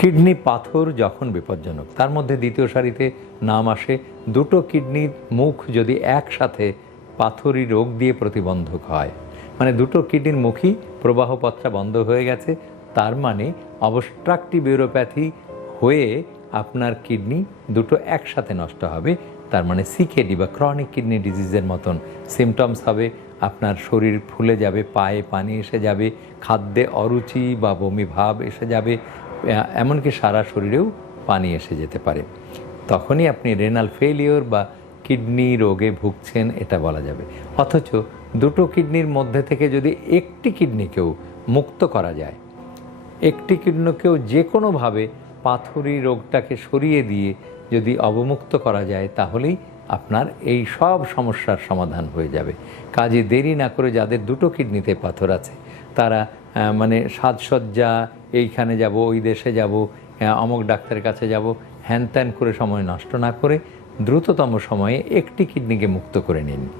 Kidney পাথর যখন বিপজ্জনক, তার মধ্যে দ্বিতীয় সারিতে নাম আসে, দুটো কিডনির মুখ যদি একসাথে পাথরি রোগ দিয়ে প্রতিবন্ধক হয়। মানে দুটো কিডনির মুখই প্রবাহপত্রা বন্ধ হয়ে গেছে, তার মানে অবস্ট্রাকটিভ ইউরোপ্যাথি হয়ে আপনার কিডনি দুটো একসাথে নষ্ট হবে, তার মানে সিকেডি বা ক্রনিক কিডনি ডিজিজের মতন সিমটমস হবে, আপনার শরীর ফুলে যাবে, পায়ে পানি এসে যাবে, খাদ্যে অরুচি বা বমি ভাব এসে যাবে এমনকি সারা শরীরেও পানি এসে যেতে পারে। তখনই আপনি রেনাল ফেলিওর বা কিডনি রোগে ভুগছেন, এটা বলা যাবে। অথচ দুটো কিডনির মধ্যে থেকে যদি একটি কিডনিকেও মুক্ত করা যায়, একটি কিডনিকেও যে কোনোভাবে পাথরি রোগটাকে সরিয়ে দিয়ে যদি অবমুক্ত করা যায়, তাহলেই আপনার এই সব সমস্যার সমাধান হয়ে যাবে। কাজে দেরি না করে যাদের দুটো কিডনিতে পাথর আছে, তারা মানে সাজসজ্জা এইখানে যাব ওই দেশে যাব আহ, অমুক ডাক্তারের কাছে যাব। হ্যান ত্যান করে সময় নষ্ট না করে দ্রুততম সময়ে একটি কিডনিকে মুক্ত করে নিন।